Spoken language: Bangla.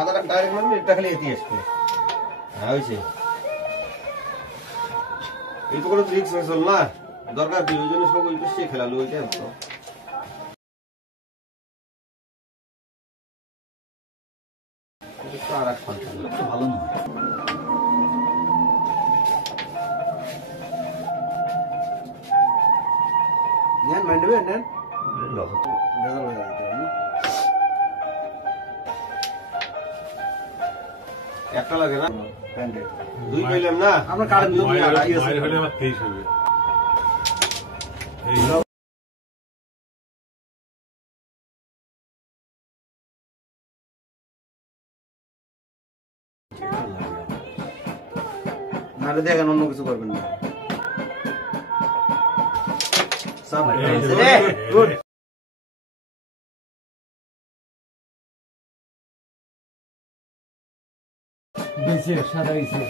সাদাটা ডাইরেক্ট মারবি, এটা খালি এতে আসবে। হ্যাঁ হয়েছে। এই তো কোনো রিক্স ফেসল না, দরকার কি ওই জন্য সব ওই পেশে খেলালো ওইটা তো। আর এক ফাংশন ভালো নয়। নেন মাইন্ড নেবেন নেন একটা লাগে না দুই পাইলাম না আমরা কার হলে আবার 23 হবে। নারে দেখেন অন্য কিছু করবেন না। গুড বেঁচে সাদা হয়েছে।